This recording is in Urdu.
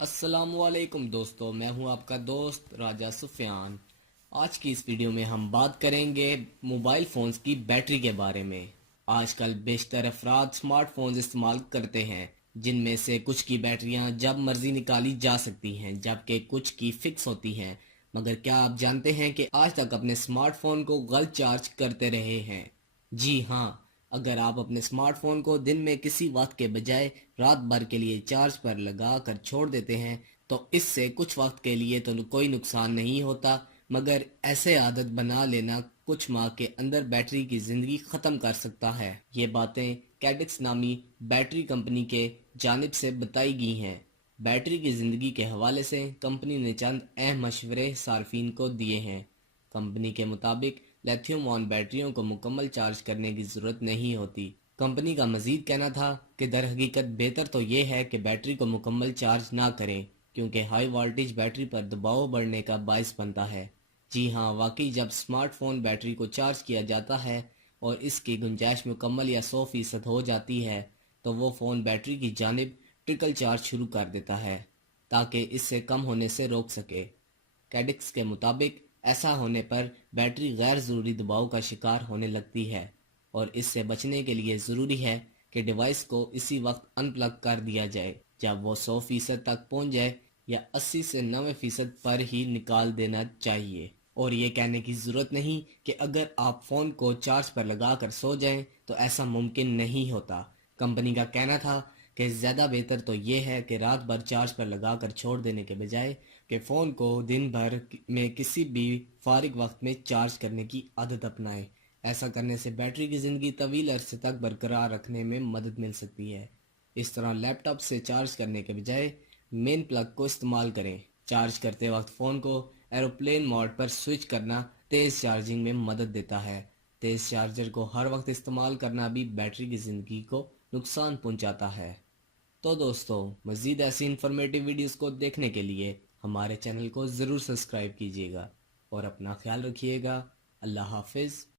السلام علیکم دوستو، میں ہوں آپ کا دوست راجہ سفیان۔ آج کی اس ویڈیو میں ہم بات کریں گے موبائل فونز کی بیٹری کے بارے میں۔ آج کل بیشتر افراد سمارٹ فونز استعمال کرتے ہیں، جن میں سے کچھ کی بیٹریاں جب مرضی نکالی جا سکتی ہیں جبکہ کچھ کی فکس ہوتی ہیں۔ مگر کیا آپ جانتے ہیں کہ آج تک اپنے سمارٹ فون کو غلط چارج کرتے رہے ہیں؟ جی ہاں، اگر آپ اپنے سمارٹ فون کو دن میں کسی وقت کے بجائے رات بھر کے لیے چارج پر لگا کر چھوڑ دیتے ہیں تو اس سے کچھ وقت کے لیے تو کوئی نقصان نہیں ہوتا، مگر ایسے عادت بنا لینا کچھ ماہ کے اندر بیٹری کی زندگی ختم کر سکتا ہے۔ یہ باتیں کیڈکس نامی بیٹری کمپنی کے جانب سے بتائی گئی ہیں۔ بیٹری کی زندگی کے حوالے سے کمپنی نے چند اہم مشورے صارفین کو دیے ہیں۔ کمپنی کے مطابق لیتھیم آئن بیٹریوں کو مکمل چارج کرنے کی ضرورت نہیں ہوتی۔ کمپنی کا مزید کہنا تھا کہ در حقیقت بہتر تو یہ ہے کہ بیٹری کو مکمل چارج نہ کریں، کیونکہ ہائی وولٹیج بیٹری پر دباؤ بڑھنے کا باعث بنتا ہے۔ جی ہاں، واقعی جب سمارٹ فون بیٹری کو چارج کیا جاتا ہے اور اس کی گنجائش مکمل یا 100% ہو جاتی ہے تو وہ فون بیٹری کی جانب ٹرکل چارج شروع کر دیتا ہے تاکہ اس سے کم ہونے سے روک سکے۔ کیڈکس کے مطابق ایسا ہونے پر بیٹری غیر ضروری دباؤ کا شکار ہونے لگتی ہے، اور اس سے بچنے کے لیے ضروری ہے کہ ڈیوائس کو اسی وقت ان پلگ کر دیا جائے جب وہ 100% تک پہنچ جائے، یا 80 سے 90% پر ہی نکال دینا چاہیے۔ اور یہ کہنے کی ضرورت نہیں کہ اگر آپ فون کو چارج پر لگا کر سو جائیں تو ایسا ممکن نہیں ہوتا۔ کمپنی کا کہنا تھا کہ زیادہ بہتر تو یہ ہے کہ رات بھر چارج پر لگا کر چھوڑ دینے کے بجائے کہ فون کو دن بھر میں کسی بھی فارغ وقت میں چارج کرنے کی عادت اپنائیں۔ ایسا کرنے سے بیٹری کی زندگی طویل عرصے تک برقرار رکھنے میں مدد مل سکتی ہے۔ اس طرح لیپ ٹاپ سے چارج کرنے کے بجائے مین پلگ کو استعمال کریں۔ چارج کرتے وقت فون کو ایروپلین موڈ پر سوئچ کرنا تیز چارجنگ میں مدد دیتا ہے۔ تیز چارجر کو ہر وقت استعمال کرنا بھی بیٹری کی زندگی کو نقصان پہنچاتا ہے۔ تو دوستو، مزید ایسی انفارمیٹیو ویڈیوز کو دیکھنے کے لیے ہمارے چینل کو ضرور سبسکرائب کیجیے گا اور اپنا خیال رکھیے گا۔ اللہ حافظ۔